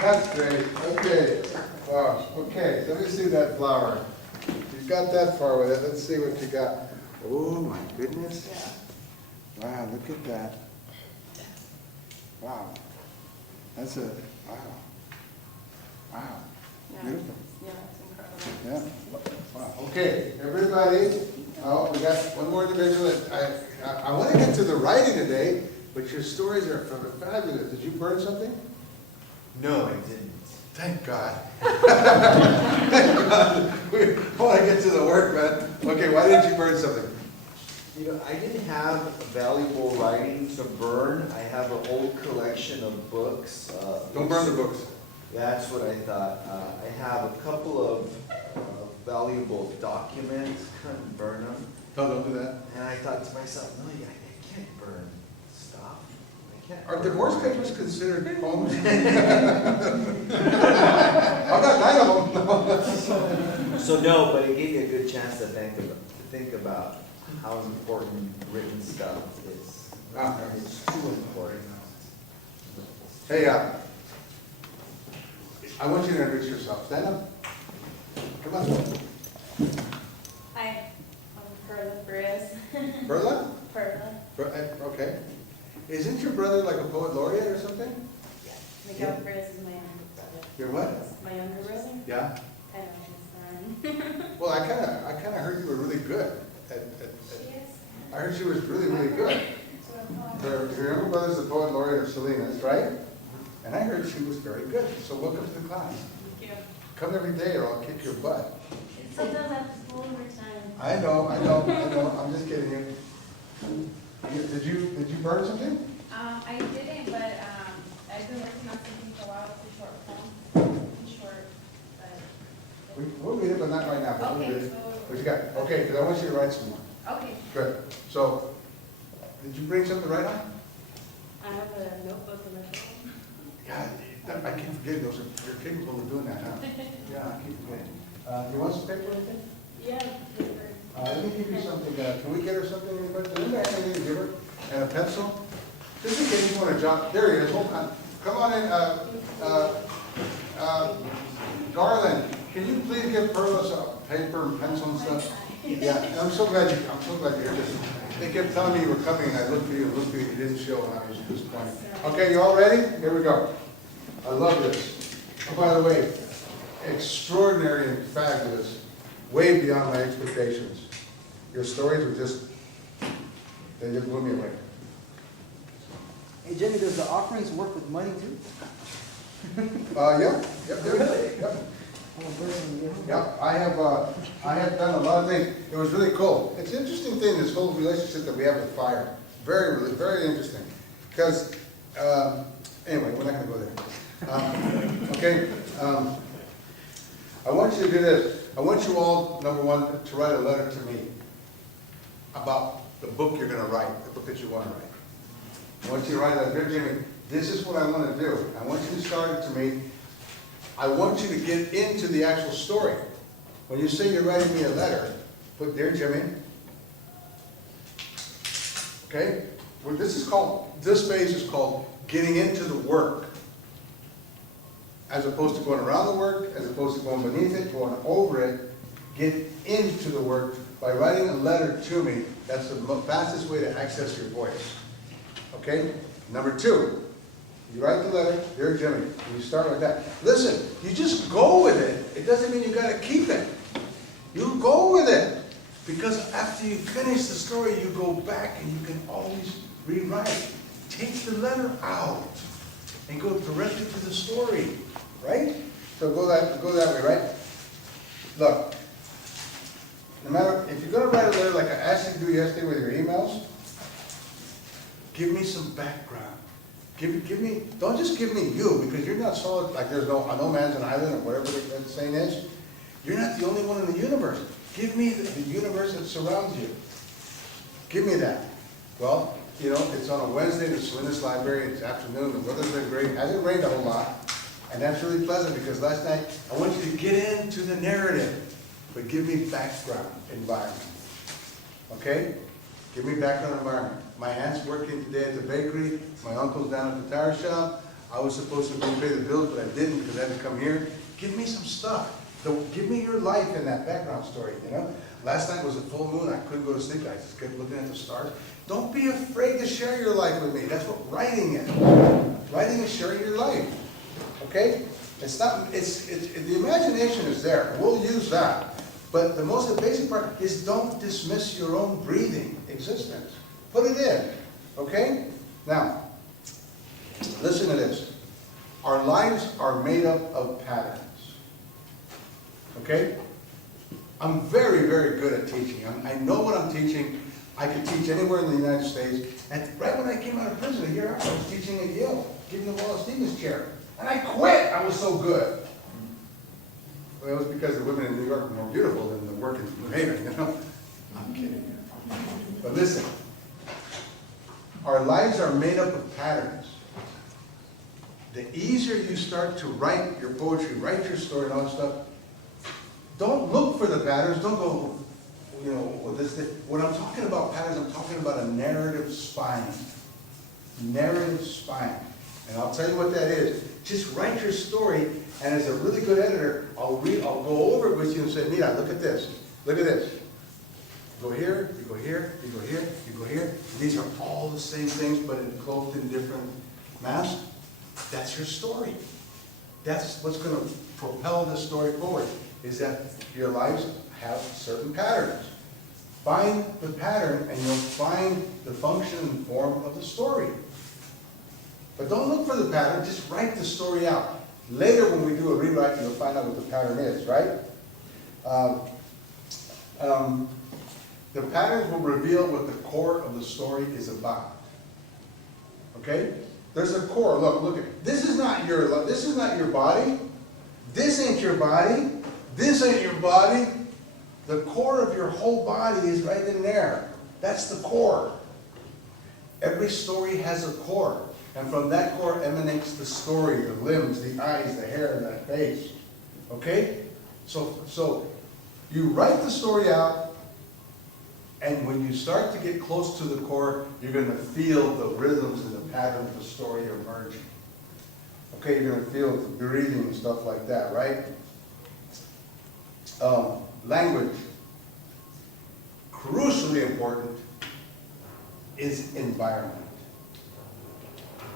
That's great. Okay. Wow. Okay. Let me see that flower. You've got that far with it. Let's see what you got. Oh my goodness. Yeah. Wow. Look at that. Wow. That's a wow. Wow. Yeah. Beautiful. Yeah, it's incredible. Yeah. Wow. Okay, everybody. Oh, we got one more individual. I want to get to the writing today, but your stories are fabulous. Did you burn something? No, I didn't. Thank God. Thank God. We want to get to the work, man. Okay, why didn't you burn something? You know, I didn't have valuable writing to burn. I have an old collection of books. Don't burn the books. That's what I thought. I have a couple of valuable documents. Couldn't burn them. No, don't do that. And I thought to myself, no, I can't burn stuff. I can't. Are burn divorce writing. papers considered poems? I've got 9 of them. So no, but it gave me a good chance to think about how important written stuff is. Ah. It's too important. Hey, I want you to introduce yourself. Stand up. Come on. Hi, I'm Perla Perez. Perla? Perla. Okay. Isn't your brother like a poet laureate or something? Miguel Perez is my younger brother. Your what? My younger brother? Yeah. I know his son. Well, I kind of heard you were really good. She is. I heard she was really, really good. Your younger brother's the poet laureate of Salinas, right? And I heard she was very good. So welcome to the class. Thank you. Come every day or I'll kick your butt. Sometimes after school overtime. I know. I'm just kidding you. Did you burn something? I didn't, but I've been working on something for a while. It's a short poem. Short, but. We'll read it, but not right now. But we'll Okay. read it. What you got? Okay, because I want you to write some more. Okay. Good. So, did you bring something to write on? I have a notebook and a phone. God, I keep forgetting those. You're capable of doing that, huh? Yeah, I keep forgetting. You want some paper or anything? Yeah, paper. Let me give you something. Can we get her something? Does anybody have anything to give her? And a pencil? Just in case you want to jot. There he is. Hold on. Come on in. Garland, can you please give Perla some paper and pencil and stuff? Yeah, and I'm so glad you're here. They kept telling me you were coming, and I looked for you, you didn't show, and I was disappointed. Okay, you all ready? Here we go. I love this. Oh, by the way, extraordinary and fabulous, way beyond my expectations. Your stories were they just blew me away. Hey Jimmy, does the offerings work with money too? Yep. Yeah, I have done a lot of things. It was really cool. It's an interesting thing, this whole relationship that we have with fire. Very, very interesting. Because, anyway, we're not gonna go there. Okay, I want you to do this. I want you all, number one, to write a letter to me about the book you're gonna write, the book that you wanna write. I want you to write a letter, "Dear Jimmy, this is what I wanna do. I want you to start it to me. I want you to get into the actual story. When you say you're writing me a letter, put, Dear Jimmy." Okay? Well, this phase is called getting into the work. As opposed to going around the work, as opposed to going beneath it, going over it, get into the work by writing a letter to me. That's the fastest way to access your voice. Okay? Number two, you write the letter, "Dear Jimmy," and you start with that. Listen, you just go with it. It doesn't mean you gotta keep it. You go with it. Because after you finish the story, you go back and you can always rewrite. Take the letter out and go directly to the story, right? So go that way, right? Look, no matter, if you're gonna write a letter like I asked you to do yesterday with your emails, give me some background. Give me, don't just give me you, because you're not solid, like there's no man's an island or whatever that saying is. You're not the only one in the universe. Give me the universe that surrounds you. Give me that. Well, you know, it's on a Wednesday in the Salinas library, it's afternoon, the weather's been great, hasn't rained a whole lot, and that's really pleasant because last night, I want you to get into the narrative, but give me background environment. Okay? Give me background environment. My aunt's working today at the bakery, my uncle's down at the tire shop, I was supposed to pay the bills, but I didn't because I had to come here. Give me some stuff. Give me your life in that background story, you know? Last night was a full moon, I couldn't go to sleep, I just kept looking at the stars. Don't be afraid to share your life with me. That's what writing is. Writing is sharing your life. Okay? It's not, the imagination is there. We'll use that. But the most basic part is don't dismiss your own breathing existence. Put it in. Okay? Now, listen to this. Our lives are made up of patterns. Okay? I'm very, very good at teaching. I know what I'm teaching. I could teach anywhere in the United States. And right when I came out of prison a year after, I was teaching at Yale, giving the Wallace Stevens chair. And I quit. I was so good. Well, it was because the women in New York were more beautiful than the work in New Haven, you know? I'm kidding. But listen, our lives are made up of patterns. The easier you start to write your poetry, write your story and all that stuff, don't look for the patterns. Don't go, you know, well, this thing. When I'm talking about patterns, I'm talking about a narrative spine. Narrative spine. And I'll tell you what that is. Just write your story, and as a really good editor, I'll go over it with you and say, Mira, look at this. Look at this. You go here, you go here, you go here, you go here. These are all the same things, but cloaked in different masks. That's your story. That's what's going to propel this story forward, is that your lives have certain patterns. Find the pattern, and you'll find the function and form of the story. But don't look for the pattern, just write the story out. Later when we do a rewrite, you'll find out what the pattern is, right? The patterns will reveal what the core of the story is about. Okay? There's a core. Look at this is not your body. This ain't your body. This ain't your body. The core of your whole body is right in there. That's the core. Every story has a core. And from that core emanates the story, the limbs, the eyes, the hair, and the face. Okay? So you write the story out, and when you start to get close to the core, you're going to feel the rhythms and the pattern of the story emerging. Okay, you're going to feel the breathing and stuff like that, right? Language. Crucially important is environment.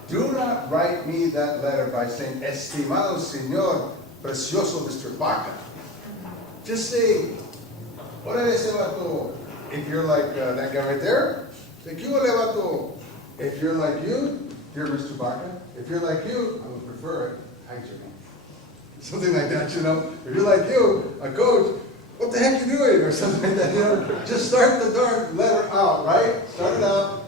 Do not write me that letter by saying, Estimado Señor Precioso Mr. Baca. Just say, Órale ese vato. If you're like that guy right there, say, ¿Qué huele vato? If you're like you, dear Mr. Baca, if you're like you, I would prefer it. Hide your name. Something like that, you know? If you're like you, a coach, what the heck you doing? Or something like that, you know? Just start the darn letter out, right? Start it out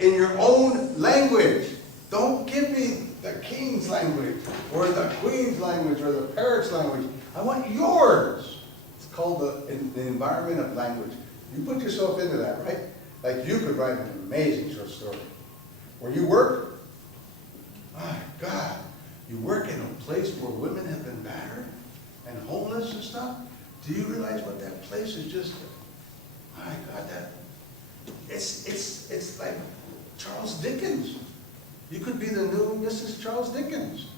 in your own language. Don't give me the king's language, or the queen's language, or the parrot's language. I want yours. It's called the environment of language. You put yourself into that, right? Like you could write an amazing short story. Where you work, my God, you work in a place where women have been battered and homeless and stuff. Do you realize what that place is just, my God, that, it's like Charles Dickens. You could be the new Mrs. Charles Dickens.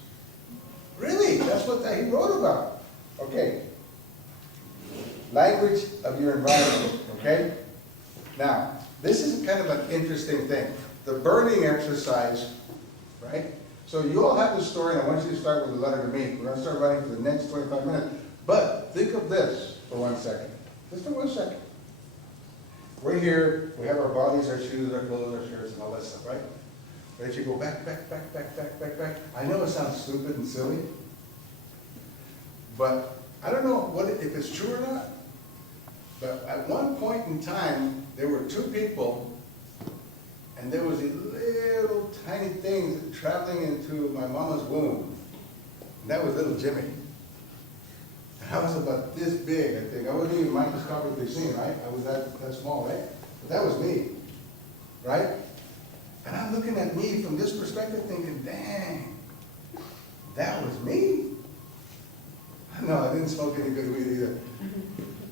Really, that's what he wrote about. Okay. Language of your environment, okay? Now, this is kind of an interesting thing. The burning exercise, right? So you all have the story, and I want you to start with a letter to me. We're going to start writing for the next 25 minutes. But think of this for 1 second. Just for 1 second. We're here, we have our bodies, our shoes, our clothes, our shirts, and all that stuff, right? But if you go back. I know it sounds stupid and silly, but I don't know if it's true or not. But at one point in time, there were two people, and there was these little tiny things traveling into my mama's womb. And that was little Jimmy. And I was about this big, I think. I wasn't even microscopically seen, right? I was that small, right? But that was me, right? And I'm looking at me from this perspective thinking, dang, that was me? No, I didn't smoke any good weed either.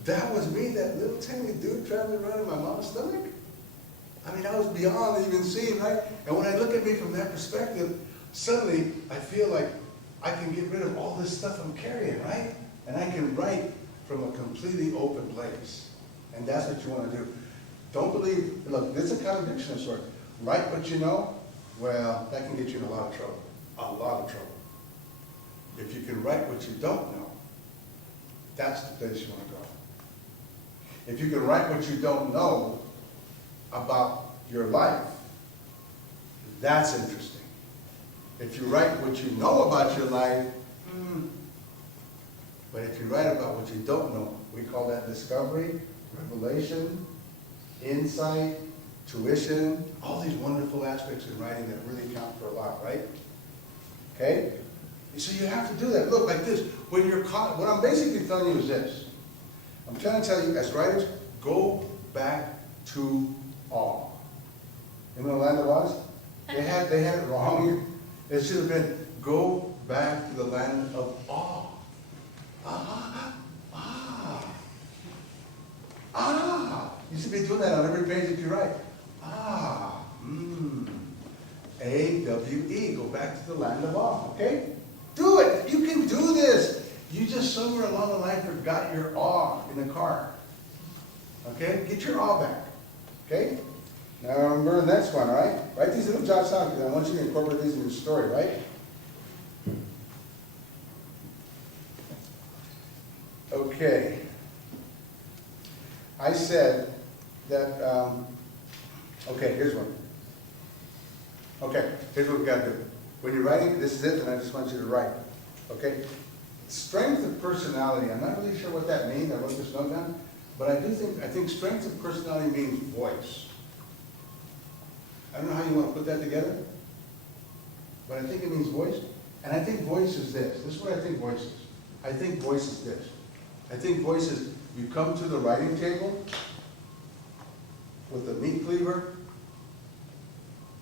That was me, that little tiny dude traveling around in my mama's stomach? I mean, I was beyond even seeing, right? And when I look at me from that perspective, suddenly I feel like I can get rid of all this stuff I'm carrying, right? And I can write from a completely open place. And that's what you want to do. Don't believe, look, this is a contradiction of sorts. Write what you know, well, that can get you in a lot of trouble. A lot of trouble. If you can write what you don't know, that's the place you want to go. If you can write what you don't know about your life, that's interesting. If you write what you know about your life, but if you write about what you don't know, we call that discovery, revelation, insight, tuition, all these wonderful aspects in writing that really count for a lot, right? Okay? So you have to do that. Look, like this. When you're caught, what I'm basically telling you is this. I'm trying to tell you, as writers, go back to awe. You know the Land of Oz? They had it wrong. It should have been, go back to the land of awe. You should be doing that on every page that you write. A-W-E, go back to the land of awe, okay? Do it, you can do this. You just somewhere along the line forgot your awe in the car. Okay, get your awe back, okay? Now remember the next one, all right? Write these little jots down because I want you to incorporate these in your story, right? Okay. I said that, okay, here's one. Okay, here's what we got to do. When you're writing, this is it, and I just want you to write. Okay? Strength of personality. I'm not really sure what that means. I wrote this note down. But I think strength of personality means voice. I don't know how you want to put that together, but I think it means voice. And I think voice is this. This is what I think voice is. I think voice is this. I think voice is you come to the writing table with a meat cleaver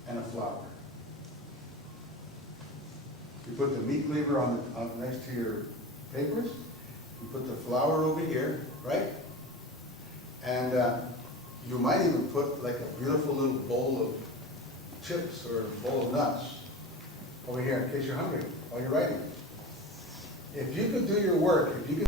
and a flower. You put the meat cleaver on next to your papers. You put the flower over here, right? And you might even put like a beautiful little bowl of chips or a bowl of nuts over here in case you're hungry while you're writing. If you could do your work, if you could